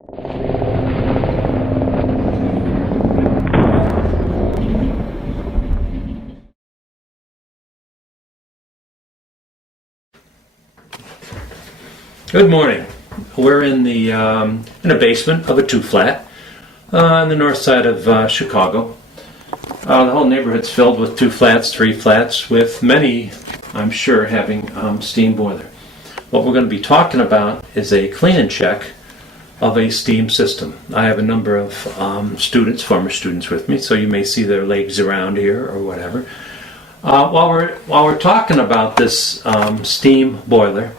Good morning. We're in a basement of a two-flat on the north side of Chicago. The whole neighborhood's filled with two flats, three flats, with many, I'm sure, having steam boiler. What we're going to be talking about is a clean and check of a steam system. I have a number of students, former students with me, so you may see their legs around here or whatever. While we're talking about this steam boiler,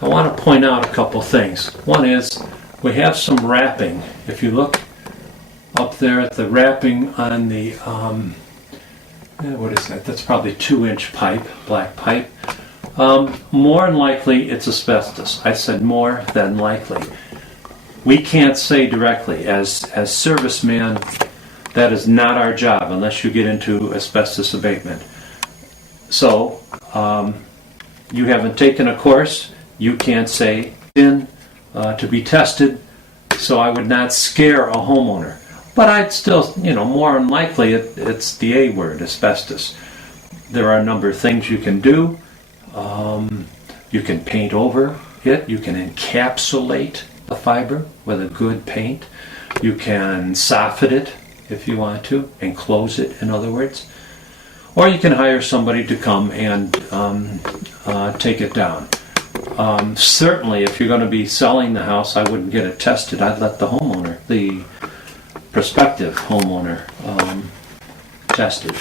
I want to point out a couple things. One is we have some wrapping. If you look up there at the wrapping on the, what is that? That's probably 2-inch pipe, black pipe. More than likely it's asbestos. I said more than likely. We can't say directly. As serviceman, that is not our job unless you get into asbestos abatement. So, you haven't taken a course. You can't say to be tested, so I would not scare a homeowner. But I'd still, more than likely it's the A word, asbestos. There are a number of things you can do. You can paint over it. You can encapsulate the fiber with a good paint. You can soffit it if you want to, enclose it, in other words. Or you can hire somebody to come and take it down. Certainly, if you're going to be selling the house, I wouldn't get it tested. I'd let the homeowner, the prospective homeowner, test it.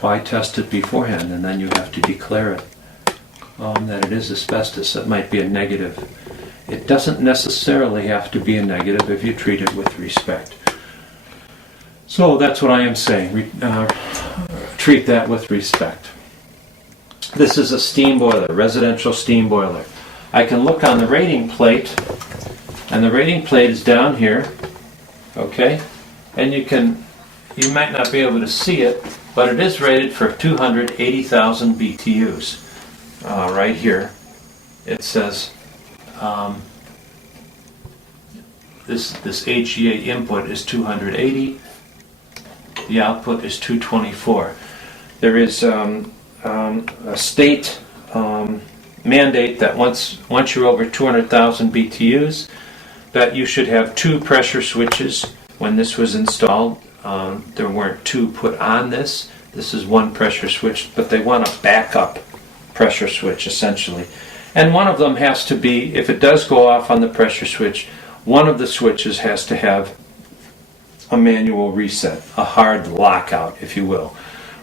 Why test it beforehand? And then you have to declare it that it is asbestos. That might be a negative. It doesn't necessarily have to be a negative if you treat it with respect. So that's what I am saying. Treat that with respect. This is a steam boiler, residential steam boiler. I can look on the rating plate, and the rating plate is down here, okay? And you might not be able to see it, but it is rated for 280,000 BTUs. Right here, it says this HEA input is 280, the output is 224. There is a state mandate that once you're over 200,000 BTUs, that you should have 2 pressure switches. When this was installed, there weren't 2 put on this. This is 1 pressure switch, but they want a backup pressure switch essentially. And one of them has to be, if it does go off on the pressure switch, one of the switches has to have a manual reset, a hard lockout, if you will.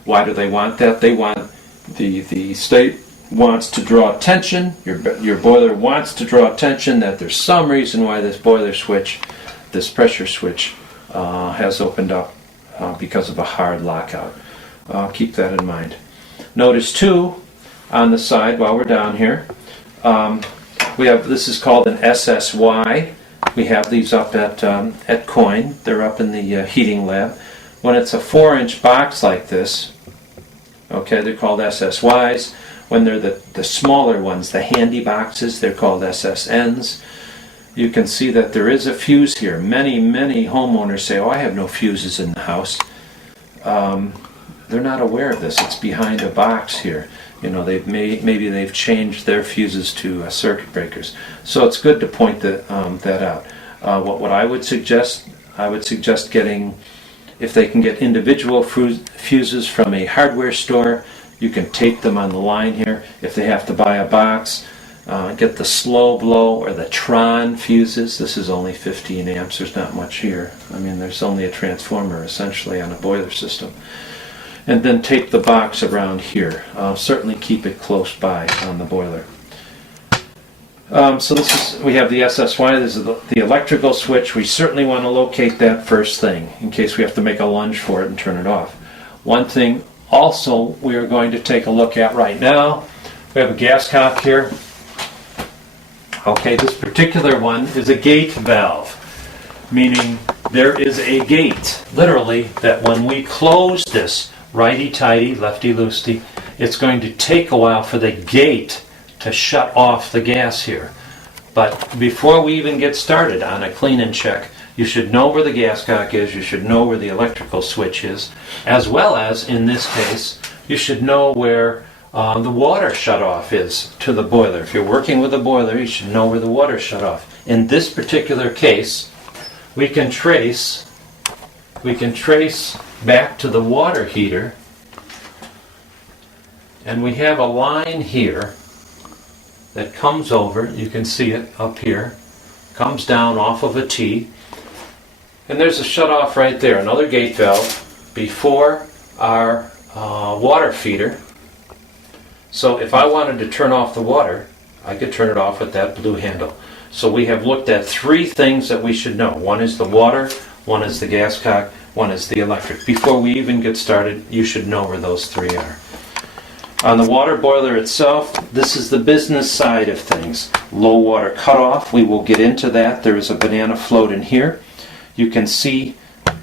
Why do they want that? They want the state wants to draw attention, your boiler wants to draw attention that there's some reason why this boiler switch, this pressure switch, has opened up because of a hard lockout. Keep that in mind. Notice too, on the side while we're down here, we have, this is called an SSY. We have these up at Coyne. They're up in the heating lab. When it's a 4-inch box like this, okay, they're called SSYs. When they're the smaller ones, the handy boxes, they're called SSNs. You can see that there is a fuse here. Many homeowners say, oh, I have no fuses in the house. They're not aware of this. It's behind a box here. Maybe they've changed their fuses to circuit breakers. So it's good to point that out. What I would suggest getting, if they can get individual fuses from a hardware store, you can tape them on the line here. If they have to buy a box, get the slow blow or the Tron fuses. This is only 15 amps. There's not much here. I mean, there's only a transformer essentially on a boiler system. And then tape the box around here. Certainly keep it close by on the boiler. So we have the SSY. This is the electrical switch. We certainly want to locate that first thing in case we have to make a lunge for it and turn it off. One thing also we are going to take a look at right now, we have a gas cock here. Okay, this particular one is a gate valve, meaning there is a gate, literally, that when we close this, righty-tighty, lefty-loosey, it's going to take a while for the gate to shut off the gas here. But before we even get started on a clean and check, you should know where the gas cock is, you should know where the electrical switch is, as well as, in this case, you should know where the water shutoff is to the boiler. If you're working with a boiler, you should know where the water shutoff. In this particular case, we can trace back to the water heater, and we have a line here that comes over, you can see it up here, comes down off of a T, and there's a shutoff right there, another gate valve before our water feeder. So if I wanted to turn off the water, I could turn it off with that blue handle. So we have looked at three things that we should know. One is the water, one is the gas cock, one is the electric. Before we even get started, you should know where those three are. On the water boiler itself, this is the business side of things. Low water cutoff, we will get into that. There is a banana float in here. You can see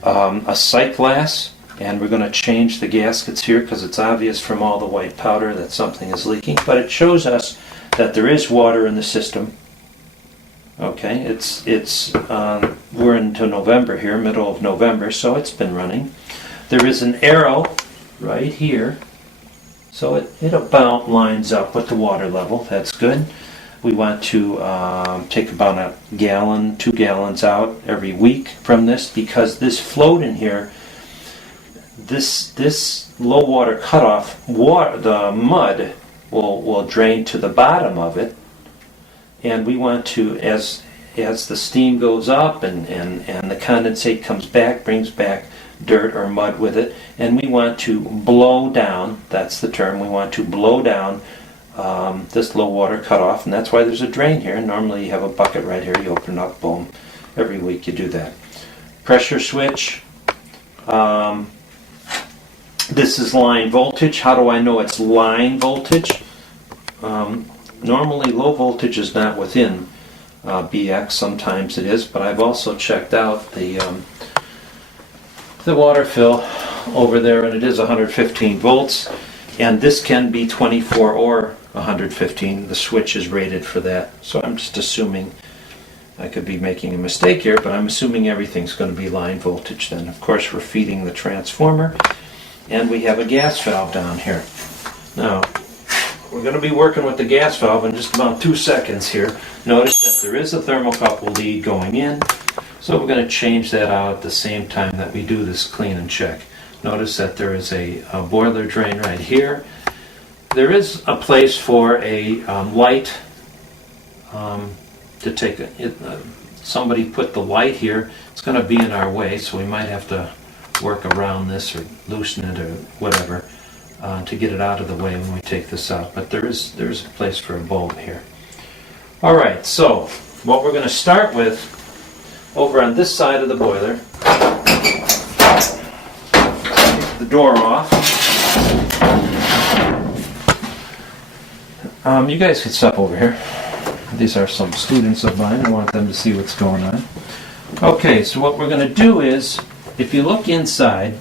a sight glass, and we're going to change the gaskets here because it's obvious from all the white powder that something is leaking, but it shows us that there is water in the system. Okay, we're into November here, middle of November, so it's been running. There is an arrow right here, so it about lines up with the water level. That's good. We want to take about a gallon, 2 gallons out every week from this, because this float in here, this low water cutoff, the mud will drain to the bottom of it, and we want to, as the steam goes up and the condensate comes back, brings back dirt or mud with it, and we want to blow down, that's the term, we want to blow down this low water cutoff, and that's why there's a drain here. Normally you have a bucket right here, you open it up, boom. Every week you do that. Pressure switch. This is line voltage. How do I know it's line voltage? Normally low voltage is not within BX, sometimes it is, but I've also checked out the water fill over there, and it is 115 volts, and this can be 24 or 115. The switch is rated for that, so I'm just assuming, I could be making a mistake here, but I'm assuming everything's going to be line voltage then. Of course, we're feeding the transformer, and we have a gas valve down here. Now, we're going to be working with the gas valve in just about 2 seconds here. Notice that there is a thermocouple lead going in, so we're going to change that out at the same time that we do this clean and check. Notice that there is a boiler drain right here. There is a place for a light to take somebody put the light here. It's going to be in our way, so we might have to work around this or loosen it or whatever to get it out of the way when we take this out. But there is a place for a bulb here. All right, so what we're going to start with over on this side of the boiler, take the door off. You guys can step over here. These are some students of mine. I want them to see what's going on. Okay, so what we're going to do is, if you look inside,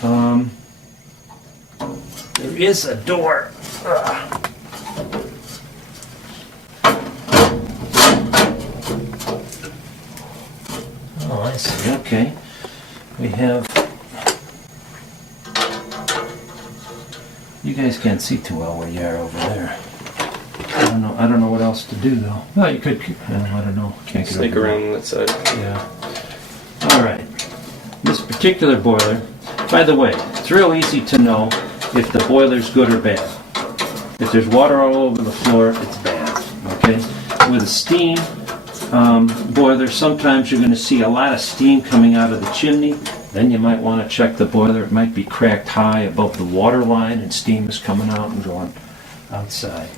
there is a door. Oh, I see. Okay. We have... You guys can't see too well where you are over there. I don't know what else to do though. Well, you could. I don't know. Can't get sneak around that side. Yeah. All right. This particular boiler. By the way, it's real easy to know if the boiler's good or bad. If there's water all over the floor, it's bad. Okay. With a steam boiler, sometimes you're going to see a lot of steam coming out of the chimney. Then you might want to check the boiler. It might be cracked high above the water line and steam is coming out and going outside.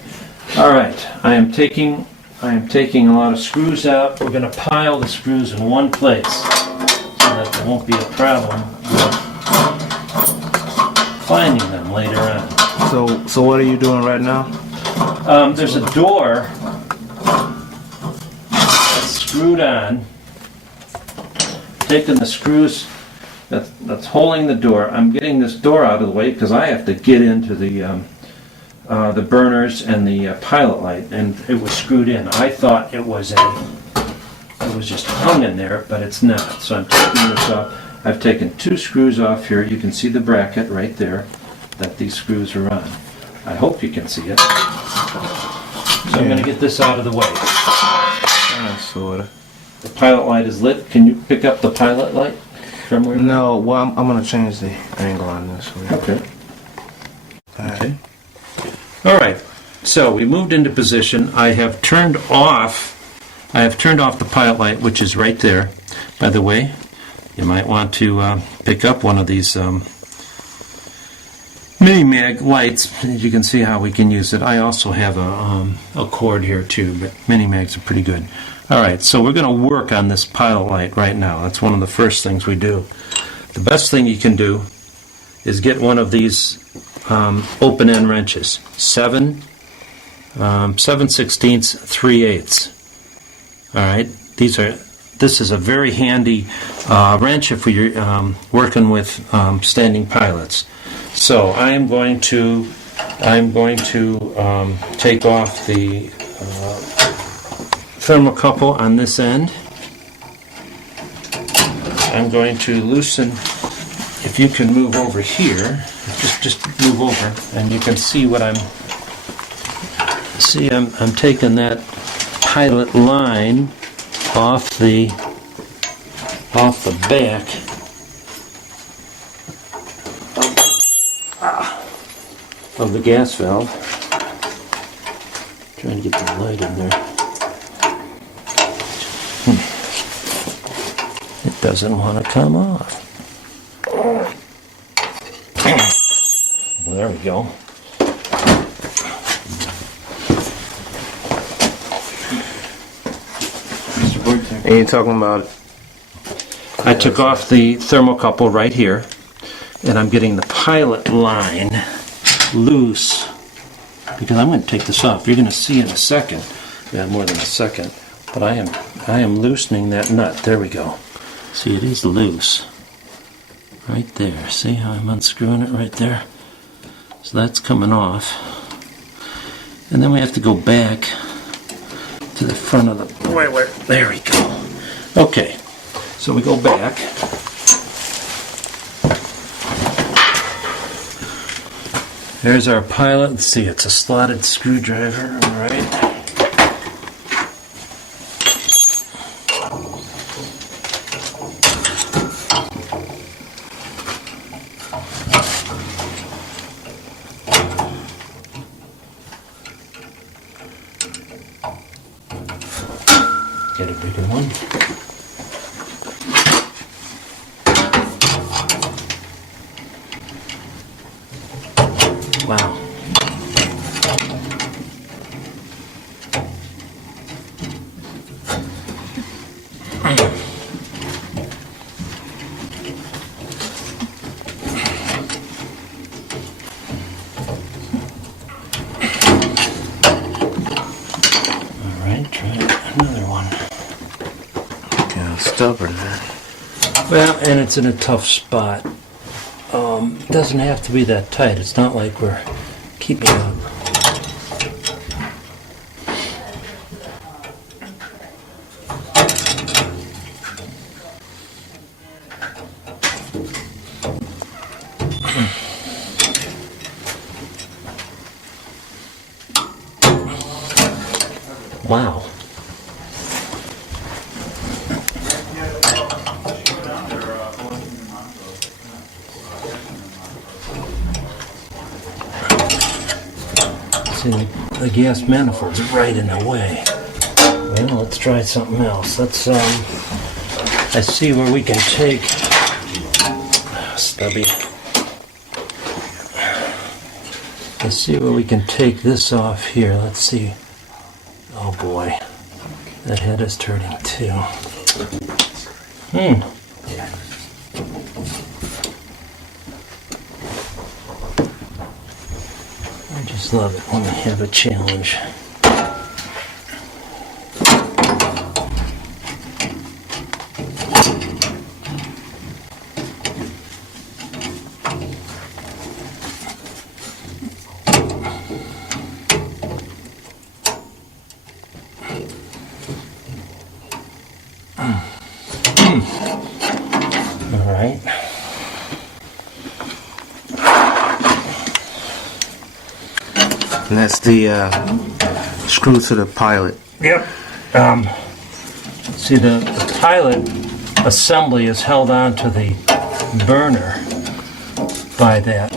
All right, I am taking a lot of screws out. We're going to pile the screws in one place so that there won't be a problem finding them later on. So what are you doing right now? There's a door that's screwed on. Taking the screws that's holding the door. I'm getting this door out of the way because I have to get into the the burners and the pilot light, and it was screwed in. I thought it was just hung in there, but it's not. So I'm taking this off. I've taken 2 screws off here. You can see the bracket right there that these screws are on. I hope you can see it. So I'm going to get this out of the way. Sort of. The pilot light is lit. Can you pick up the pilot light from where? No, well, I'm going to change the angle on this. Okay. All right. So we moved into position. I have turned off the pilot light, which is right there. By the way, you might want to pick up one of these mini mag lights. You can see how we can use it. I also have a cord here too, but mini mags are pretty good. All right, so we're going to work on this pilot light right now. That's one of the first things we do. The best thing you can do is get one of these open end wrenches, 7/16, 3/8. All right, this is a very handy wrench if you're working with standing pilots. So I'm going to take off the thermocouple on this end. I'm going to loosen. If you can move over here, just move over, and you can see what I'm taking that pilot line off the back of the gas valve. Trying to get the light in there. It doesn't want to come off. Well, there we go. And you're talking about... I took off the thermocouple right here, and I'm getting the pilot line loose, because I'm going to take this off. You're going to see in a second, more than a second, but I am loosening that nut. There we go. See, it is loose. Right there. See how I'm unscrewing it right there? So that's coming off. And then we have to go back to the front of the boiler. There we go. Okay, so we go back. There's our pilot. Let's see, it's a slotted screwdriver, all right. Get a bigger one. Wow. Alright, try another one. Stubborn, man. Well, and it's in a tough spot. It doesn't have to be that tight. It's not like we're keeping up. Wow. The gas manifold's right in the way. Well, let's try something else. Let's I see where we can take stubby. Let's see where we can take this off here. Let's see. Oh boy, that head is turning too. I just love it when we have a challenge. All right. And that's the screw to the pilot. Yep. See, the pilot assembly is held onto the burner by that.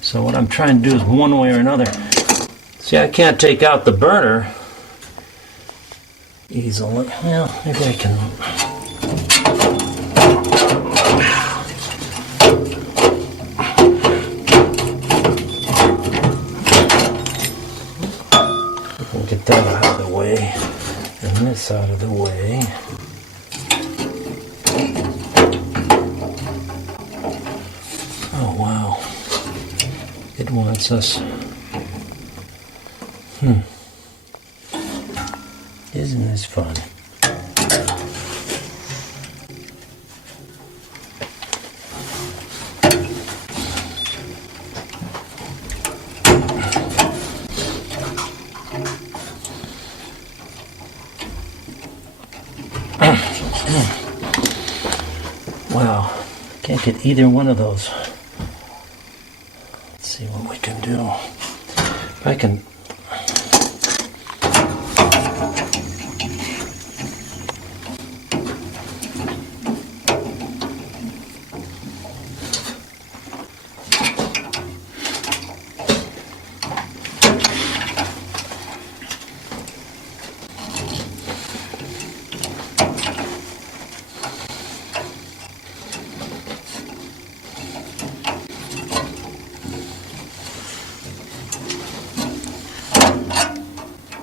So what I'm trying to do is one way or another. See, I can't take out the burner easily. Well, maybe I can. Get that out of the way, and this out of the way. Oh wow, it wants us. Isn't this fun? Wow, can't get either one of those. Let's see what we can do. If I can.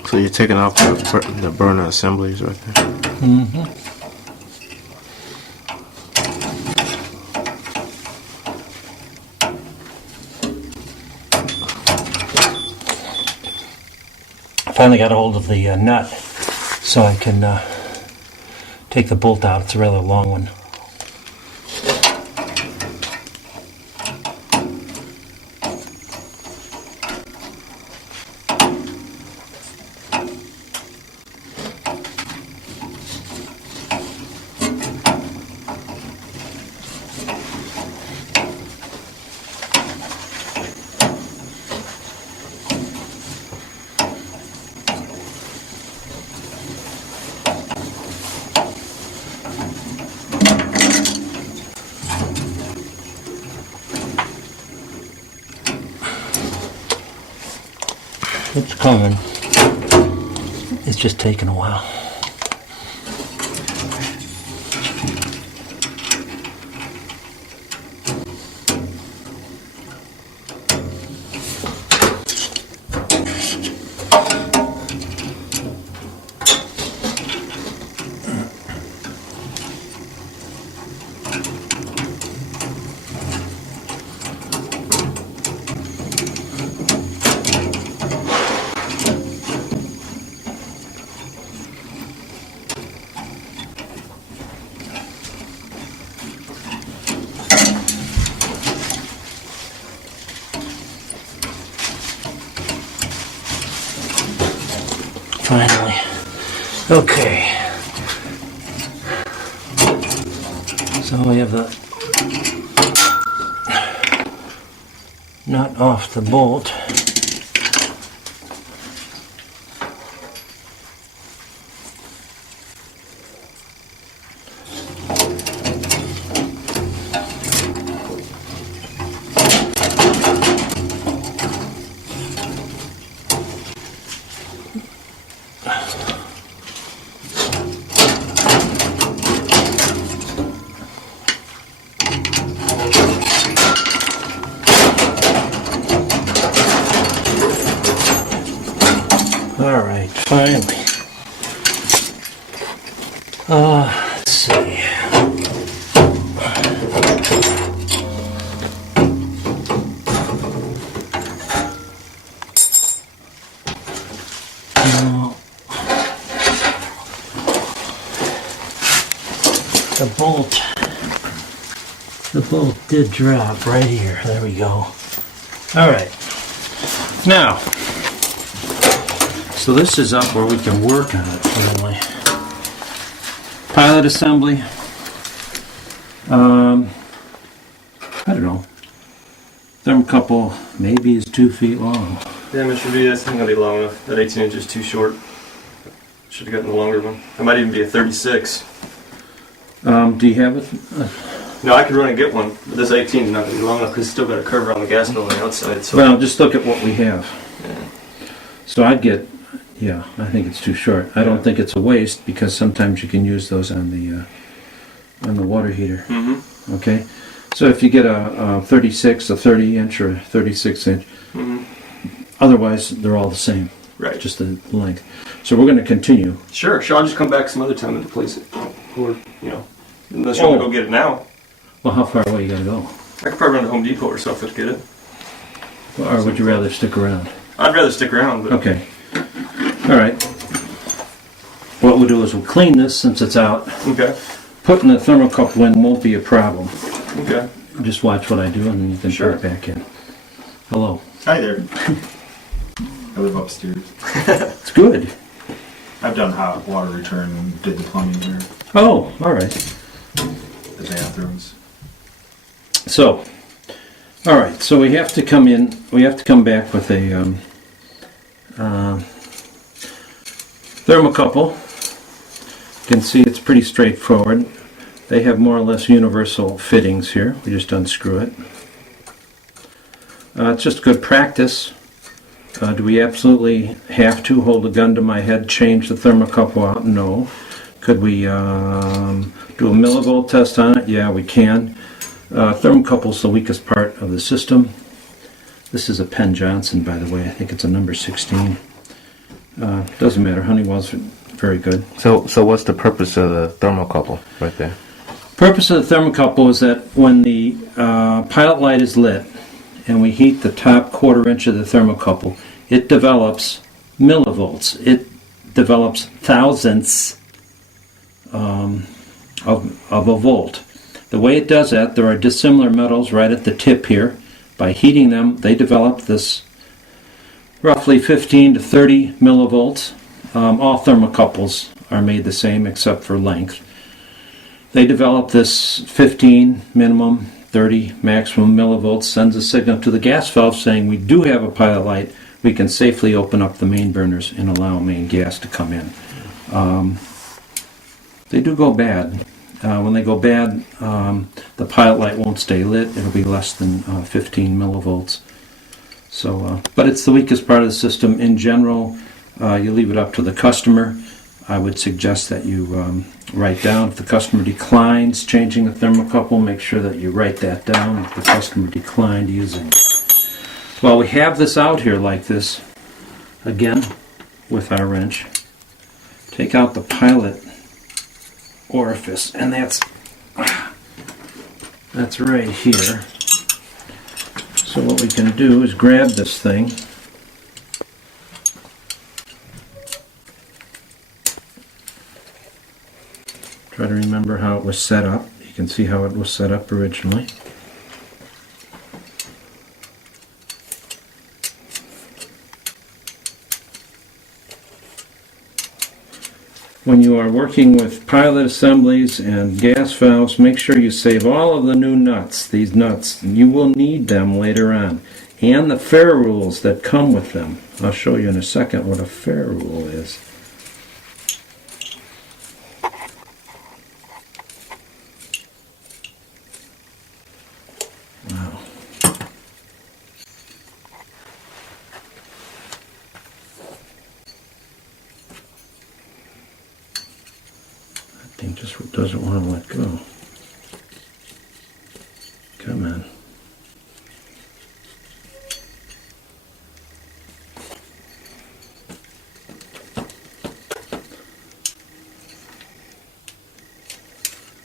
So you're taking off the burner assemblies right there? Mm-hmm. I finally got a hold of the nut so I can take the bolt out. It's a rather long one. It's coming. It's just taking a while. Finally. Okay. So we have the nut off the bolt. Alright, finally. Let's see. Now, the bolt did drop right here. There we go. Alright. Now, so this is up where we can work on it finally. Pilot assembly. I don't know. Thermocouple maybe is 2 feet long. Yeah, it should be. That's not gonna be long enough. That 18 inch is too short. Should have gotten the longer one. It might even be a 36. Do you have it? No, I could run and get one, but this 18 is not gonna be long enough because it's still got a curve around the gas bill on the outside. So. Well, just look at what we have. Yeah. So I'd get, yeah, I think it's too short. I don't think it's a waste because sometimes you can use those on the water heater. Mm-hmm. Okay, so if you get a 36, a 30 inch, or a 36 inch, otherwise they're all the same. Right. Just the length. So we're going to continue. Sure. I'll just come back some other time and replace it. Or, unless you want to go get it now. Well, how far away you got to go? I could probably run to Home Depot or something to get it. Or would you rather stick around? I'd rather stick around, but... Okay. All right. What we'll do is we'll clean this since it's out. Okay. Putting the thermocouple in won't be a problem. Okay. Just watch what I do and then you can Sure. put it back in. Hello. Hi there. I live upstairs. It's good. I've done hot water return and did the plumbing here, Oh, all right. the bathrooms. So, all right. So we have to come in. We have to come back with a thermocouple. You can see it's pretty straightforward. They have more or less universal fittings here. We just unscrew it. It's just good practice. Do we absolutely have to hold a gun to my head, change the thermocouple out? No. Could we do a millivolt test on it? Yeah, we can. Thermocouple is the weakest part of the system. This is a Penn Johnson, by the way. I think it's a number 16. Doesn't matter. Honeywell's very good. So what's the purpose of the thermocouple right there? Purpose of the thermocouple is that when the pilot light is lit and we heat the top 1/4 inch of the thermocouple, it develops millivolts. It develops thousandths of a volt. The way it does that, there are dissimilar metals right at the tip here. By heating them, they develop this roughly 15 to 30 millivolts. All thermocouples are made the same except for length. They develop this 15 minimum, 30 maximum millivolts, sends a signal to the gas valve saying we do have a pilot light. We can safely open up the main burners and allow main gas to come in. They do go bad. When they go bad, the pilot light won't stay lit. It'll be less than 15 millivolts. So, but it's the weakest part of the system. In general, you leave it up to the customer. I would suggest that you write down if the customer declines changing the thermocouple, make sure that you write that down if the customer declined using. While we have this out here like this, again, with our wrench, take out the pilot orifice, and that's right here. So what we can do is grab this thing, try to remember how it was set up. You can see how it was set up originally. When you are working with pilot assemblies and gas valves, make sure you save all of the new nuts, these nuts. You will need them later on. And the fair rules that come with them. I'll show you in a second what a fair rule is. Wow. Thing just doesn't want to let go. Come on.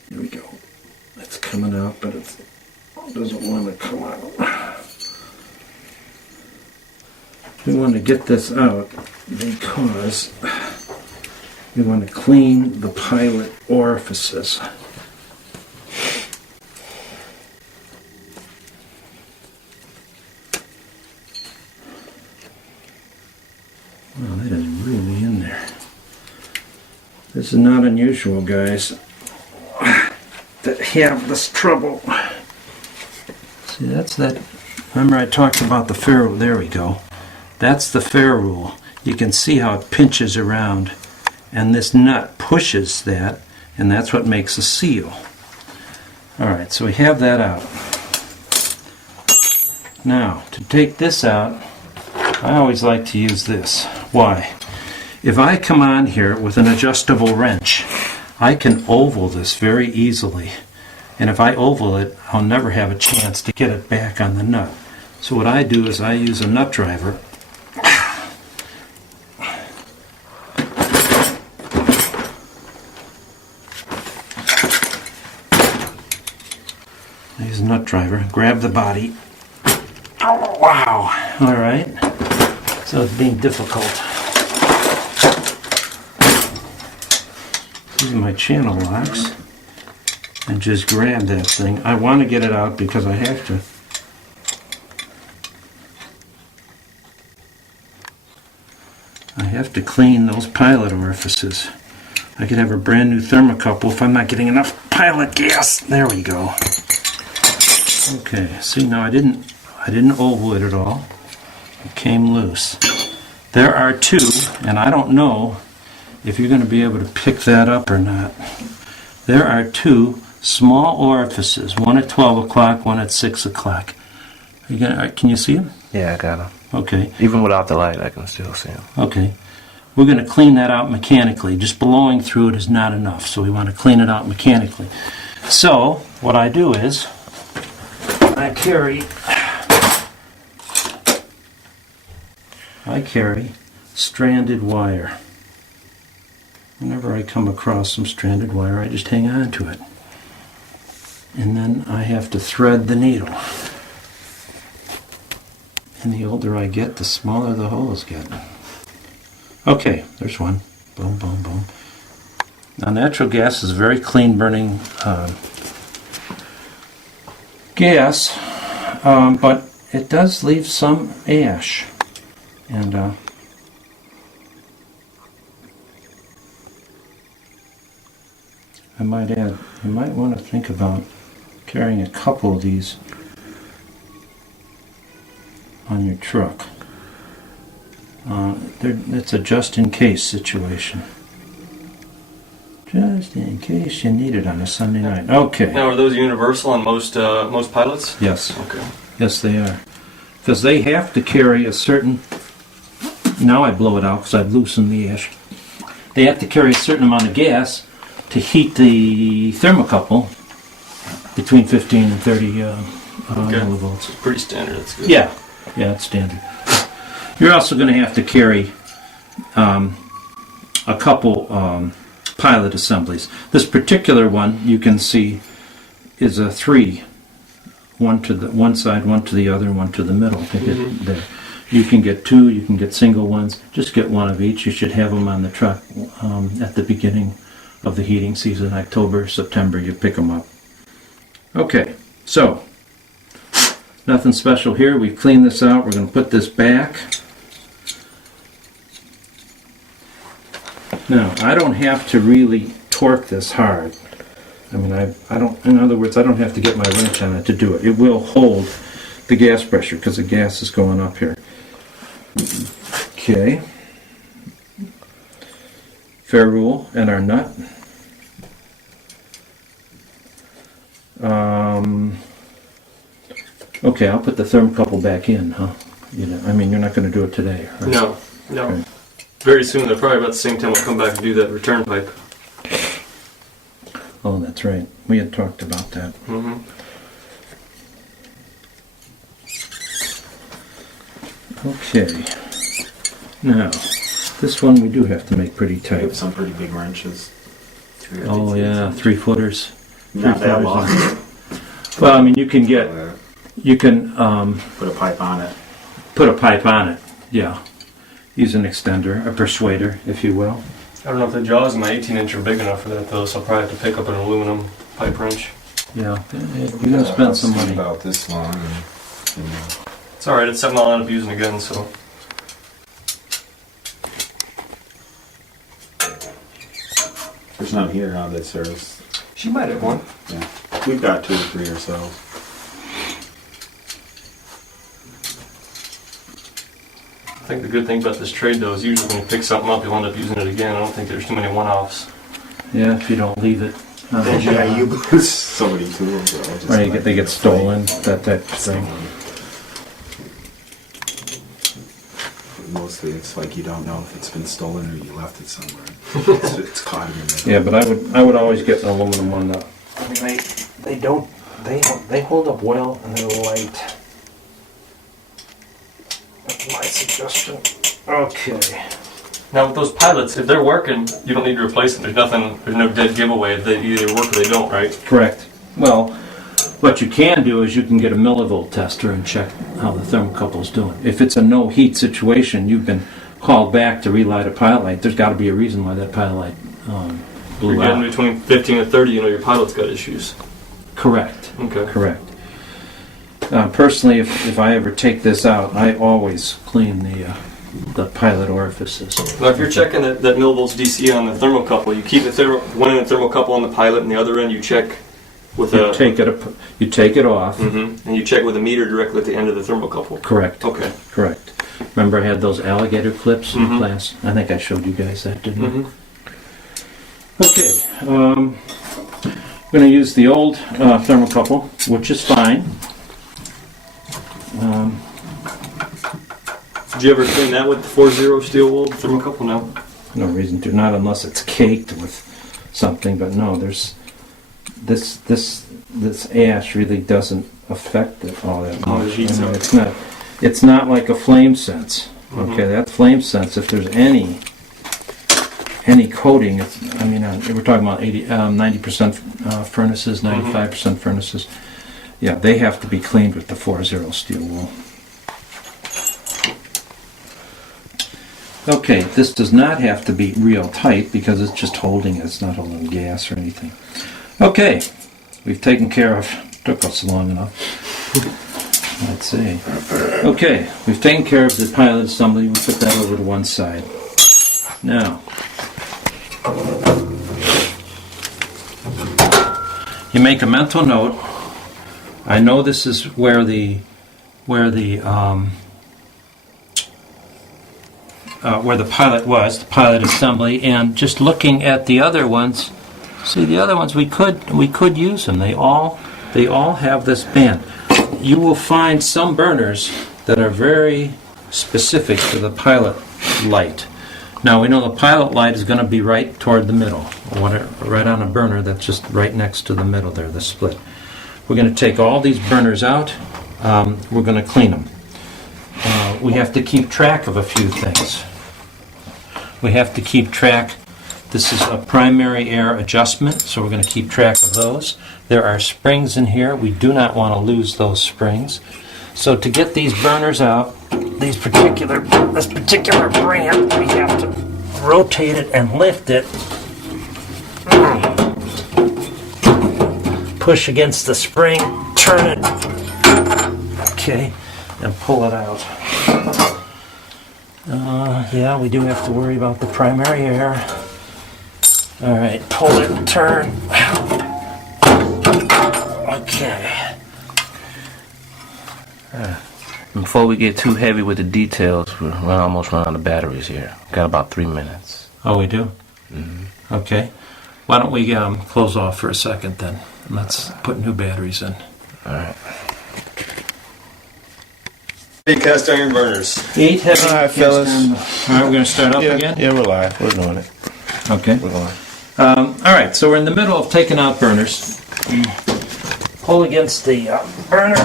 Here we go. It's coming out, but it doesn't want to come out. We want to get this out because we want to clean the pilot orifices. Well, that is really in there. This is not unusual, guys, that have this trouble. See, that's that. Remember I talked about the fair, there we go. That's the fair rule. You can see how it pinches around, and this nut pushes that, and that's what makes a seal. Alright, so we have that out. Now, to take this out, I always like to use this. Why? If I come on here with an adjustable wrench, I can oval this very easily. And if I oval it, I'll never have a chance to get it back on the nut. So what I do is I use a nut driver. I use a nut driver, grab the body. Oh, wow! Alright. So it's being difficult. These are my channel locks. And just grab that thing. I want to get it out because I have to. I have to clean those pilot orifices. I could have a brand new thermocouple if I'm not getting enough pilot gas. There we go. Okay, see now I didn't oval it at all. It came loose. There are two, and I don't know if you're going to be able to pick that up or not. There are two small orifices, one at 12 o'clock, one at 6 o'clock. Can you see them? Yeah, I got them. Okay. Even without the light, I can still see them. Okay. We're going to clean that out mechanically. Just blowing through it is not enough, so we want to clean it out mechanically. So, what I do is, I carry stranded wire. Whenever I come across some stranded wire, I just hang on to it. And then I have to thread the needle. And the older I get, the smaller the holes get. Okay, there's one. Boom, boom, boom. Now, natural gas is a very clean burning gas, but it does leave some ash. And I might add, you might want to think about carrying a couple of these on your truck. It's a just-in-case situation. Just in case you need it on a Sunday night. Okay. Now, are those universal on most pilots? Yes. Okay. Yes, they are. Because they have to carry a certain... Now I blow it out because I've loosened the ash. They have to carry a certain amount of gas to heat the thermocouple between 15 and 30 millivolts. It's pretty standard. That's good. Yeah, it's standard. You're also going to have to carry a couple pilot assemblies. This particular one, you can see, is a 3. One to the one side, one to the other, and one to the middle to hit there. You can get 2, you can get single ones. Just get one of each. You should have them on the truck at the beginning of the heating season, October, September, you pick them up. Okay, so, nothing special here. We've cleaned this out. We're going to put this back. Now, I don't have to really torque this hard. I mean, I don't, in other words, I don't have to get my wrench on it to do it. It will hold the gas pressure because the gas is going up here. Okay. Fair rule and our nut. Okay, I'll put the thermocouple back in, huh? You know, I mean, you're not going to do it today, right? No. Okay. Very soon, they're probably about the same time I'll come back and do that return pipe. Oh, that's right. We had talked about that. Mm-hmm. Okay. Now, this one we do have to make pretty You tight. have some pretty big wrenches. Oh yeah, 3-footers. Not that long. Well, I mean, you can get, you can Put a pipe on it. put a pipe on it. Yeah. Use an extender, a persuader, if you will. I don't know if the jaws in my 18-inch are big enough for that, though, so I'll probably have to pick up an aluminum pipe wrench. Yeah. You're gonna spend some money. About this long. And, It's alright, it's something I'll end up using again, so. There's none here now that serves. She might have one. Yeah. We've got 2 or 3 ourselves. I think the good thing about this trade though is usually when you pick something up, you'll end up using it again. I don't think there's too many one-offs. Yeah, if you don't leave it. Yeah, you lose so many tools. Or they get stolen, that type of thing. Mostly it's like you don't know if it's been stolen or you left it somewhere. It's caught in the middle. Yeah, but I would always get an aluminum one though. I mean, they hold up well and they're light. That's my suggestion. Okay. Now with those pilots, if they're working, you don't need to replace them. There's no dead giveaway. They either work or they don't, right? Correct. Well, what you can do is you can get a millivolt tester and check how the thermocouple's doing. If it's a no heat situation, you've been called back to relight a pilot light. There's got to be a reason why that pilot light blew You're getting out. between 15 and 30, your pilot's got issues. Correct. Okay. Correct. Personally, if I ever take this out, I always clean the pilot orifices. Now if you're checking that millivolts DC on the thermocouple, you keep one end of the thermocouple on the pilot and the other end you check with You a... take it off. And you check with a meter directly at the end of the thermocouple. Correct. Okay. Correct. Remember I had those alligator clips in Mhm. class? I think I showed you guys that, didn't I? Mm-hmm. Okay. I'm going to use the old thermocouple, which is fine. Did you ever clean that with the 4-0 steel wool thermocouple? No. No reason to, not unless it's caked with something, but no, there's this ash really doesn't affect it all that Oh, much. it heats up. It's not like a flame sense. Mhm. Okay, that flame sense, if there's any coating, we're talking about 90% furnaces, 95% furnaces. Yeah, they have to be cleaned with the 4-0 steel wool. Okay, this does not have to be real tight because it's just holding it. It's not holding gas or anything. Okay, we've taken care of, took us long enough. Let's see. Okay, we've taken care of the pilot assembly. We'll put that over to one side. Now, you make a mental note. I know this is where the pilot was, the pilot assembly, and just looking at the other ones, see the other ones we could use them. They all have this band. You will find some burners that are very specific to the pilot light. Now we know the pilot light is going to be right toward the middle, right on a burner that's just right next to the middle there, the split. We're going to take all these burners out. We're going to clean them. We have to keep track of a few things. We have to keep track. This is a primary air adjustment, so we're going to keep track of those. There are springs in here. We do not want to lose those springs. So to get these burners out, this particular brand, we have to rotate it and lift it. Push against the spring, turn it, okay, and pull it out. Yeah, we do have to worry about the primary air. All right, pull it and turn. Okay. Before we get too heavy with the details, we're almost run out of batteries here. Got about 3 minutes. Oh, we do? Mm-hmm. Okay. Why don't we close off for a second then? Let's put new batteries in. All right. Big cast iron burners. 8 heavy. All right, fellas. All right, we're going to start up again? Yeah, we're live. We're doing it. Okay. We're going. All right, so we're in the middle of taking out burners. Pull against the burner,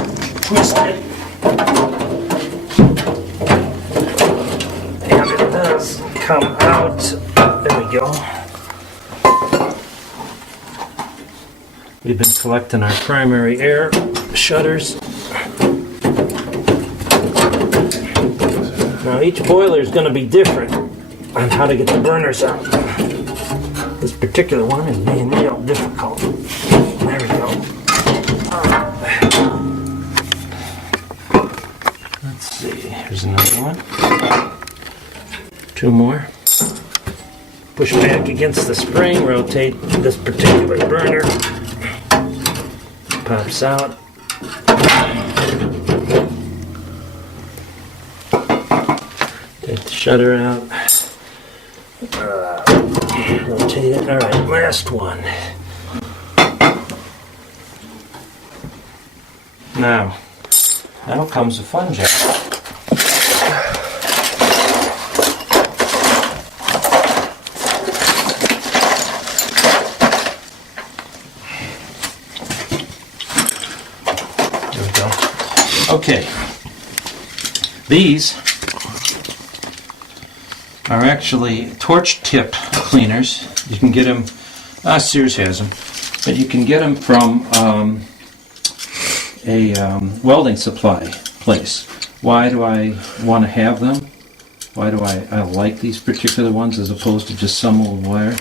twist it. And it does come out. There we go. We've been collecting our primary air shutters. Now each boiler is going to be different on how to get the burners out. This particular one is being real difficult. There we go. Let's see, here's another one. 2 more. push back against the spring, rotate this particular burner, pops out. Take the shutter out. Rotate it. All right, last one. Now comes the fun job. There we go. Okay. These are actually torch tip cleaners. You can get them, Sears has them, but you can get them from a welding supply place. Why do I want to have them? Why do I like these particular ones as opposed to just some old wire?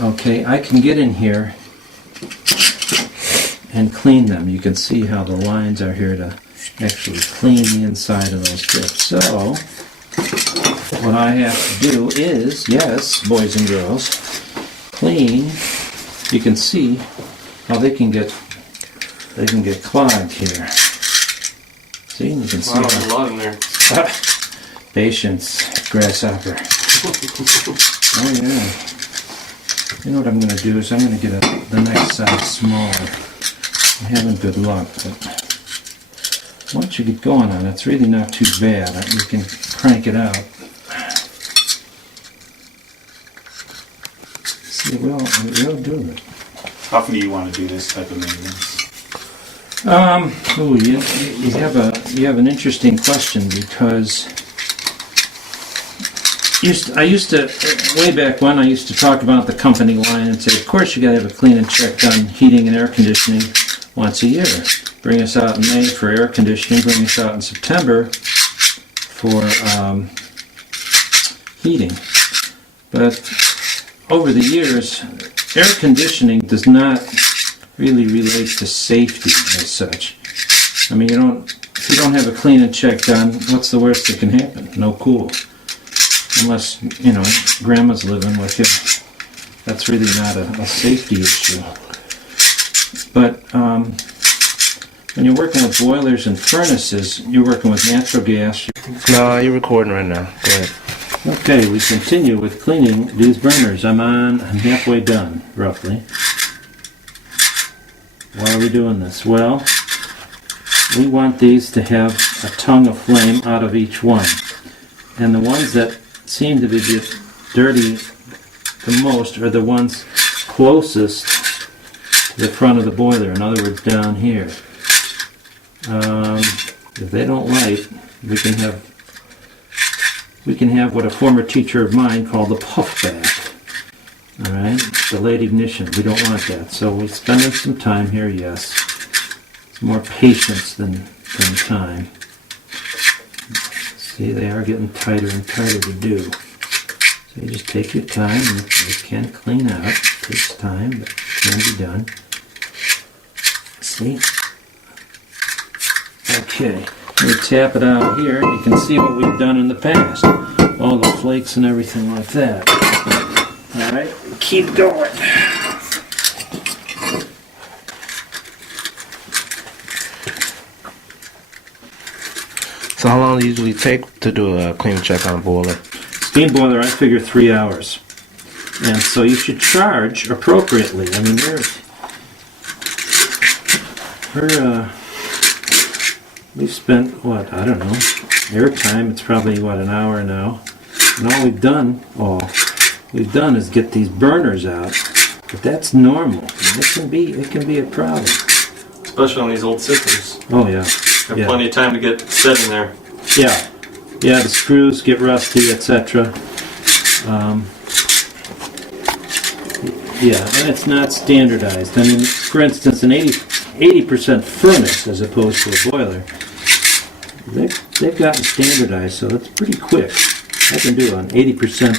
Okay, I can get in here and clean them. You can see how the lines are here to actually clean the inside of those tips. So, what I have to do is, yes, boys and girls, clean. You can see how they can get clogged here. See, you can see. Wow, there's a lot in there. Patience, grasshopper. Oh yeah. You know what I'm going to do is I'm going to get the next size smaller. I'm having good luck, but once you get going on it, it's really not too bad. You can crank it out. See, we'll do it. How often do you want to do this type of maintenance? You have an interesting question because I used to way back when I used to talk about the company line and say, of course you got to have a clean and check done heating and air conditioning once a year. Bring us out in May for air conditioning. Bring us out in September for heating. But over the years, air conditioning does not really relate to safety as such. I mean, if you don't have a clean and check done, what's the worst that can happen? No cool. Unless, grandma's living with you. That's really not a safety issue. But when you're working with boilers and furnaces, you're working with natural gas. No, you're recording right now. Go ahead. Okay, we continue with cleaning these burners. I'm halfway done, roughly. Why are we doing this? Well, we want these to have a tongue of flame out of each one. And the ones that seem to be dirty the most are the ones closest to the front of the boiler. In other words, down here. If they don't light, we can have what a former teacher of mine called the puff bath. All right, delayed ignition. We don't want that. So we're spending some time here. Yes, it's more patience than time. See, they are getting tighter and tighter to do. So you just take your time, and it can clean out. It takes time, but it can be done. See? Okay, we tap it out here. You can see what we've done in the past. All the flakes and everything like that. All right, keep going. So how long do you usually take to do a clean check on a boiler? Steam boiler, I figure 3 hours. And so you should charge appropriately. I mean, we've spent, I don't know, air time, it's probably, an hour now. And all we've done is get these burners out. But that's normal. It can be a problem. Especially on these old systems. Oh, yeah. Have plenty of time to get set in there. Yeah, the screws get rusty, etc. And it's not standardized. I mean, for instance, an 80% furnace as opposed to a boiler, they've gotten standardized, so it's pretty quick. I can do an 80%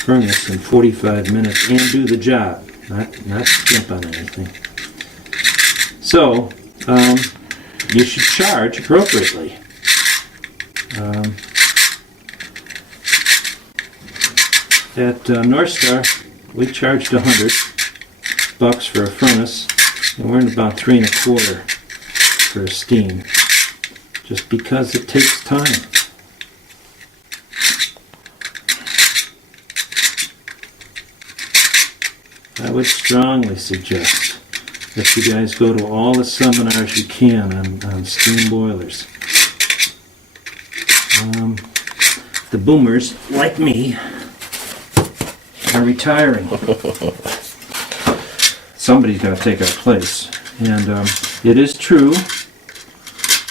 furnace in 45 minutes and do the job, not skimp on anything. So, you should charge appropriately. at North Star, we charged $100 for a furnace, and we're in about 3 1/4 for a steam, just because it takes time. I would strongly suggest that you guys go to all the seminars you can on steam boilers. The boomers, like me, are retiring. Somebody's got to take our place. And it is true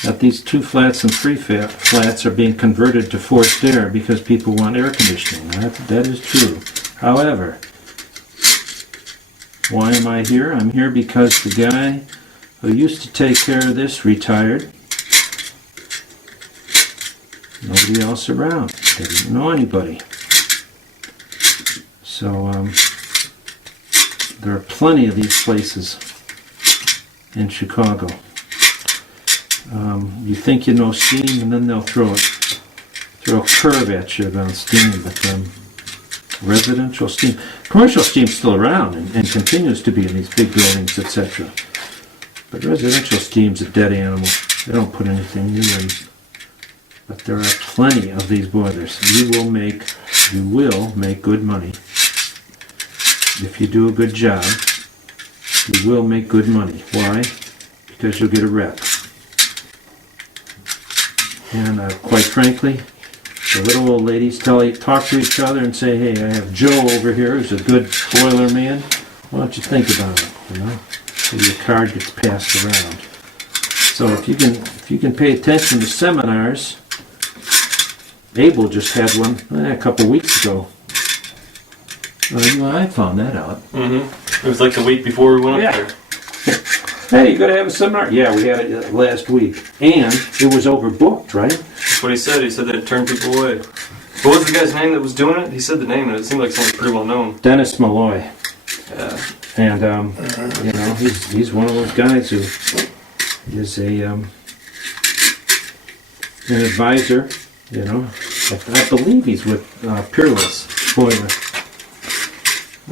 that these 2 flats and 3 flats are being converted to forced air because people want air conditioning. That is true. However, why am I here? I'm here because the guy who used to take care of this retired. Nobody else around. They didn't know anybody. So there are plenty of these places in Chicago. You think you know steam, and then they'll throw a curve at you about steam, but residential steam, commercial steam's still around and continues to be in these big buildings, etc. But residential steam's a dead animal. They don't put anything new in. But there are plenty of these boilers. You will make good money. If you do a good job, you will make good money. Why? Because you'll get a rep. And quite frankly, the little old ladies talk to each other and say, "Hey, I have Joe over here who's a good boiler man. Why don't you think about it? You know, so your card gets passed around." So if you can pay attention to seminars, Abel just had one a couple weeks ago. I found that out. It was like the week before we went up there. Hey, you gotta have a seminar? Yeah, we had it last week. And it was overbooked, right? That's what he said. He said that it turned people away. What was the guy's name that was doing it? He said the name, and it seemed like someone pretty well known. Dennis Malloy. Yeah. And, you know, he's one of those guys who is an advisor, you know. I believe he's with Peerless Boiler.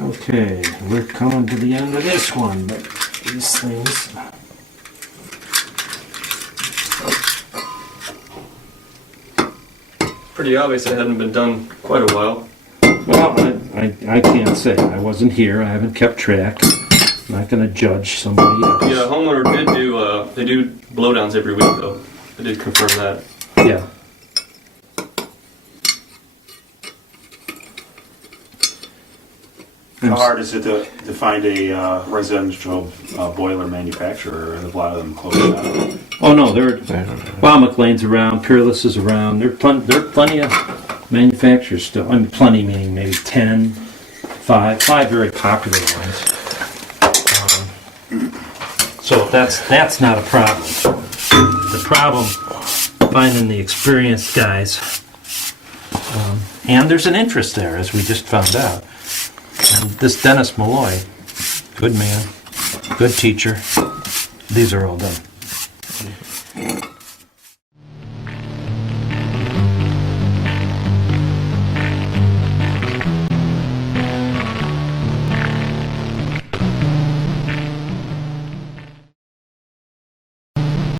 Okay, we're coming to the end of this one, but these things... Pretty obvious it hadn't been done quite a while. Well, I can't say. I wasn't here. I haven't kept track. I'm not going to judge somebody else. Yeah, homeowner did do, they do blowdowns every week though. I did confirm that. Yeah. How hard is it to find a residential boiler manufacturer? A lot of them closed down. Oh no, Bob McLean's around, Peerless is around. There are plenty of manufacturers still. I mean, plenty meaning maybe 10, 5 very popular ones. So that's not a problem. The problem, finding the experienced guys, and there's an interest there, as we just found out. And this Dennis Malloy, good man, good teacher. These are all done.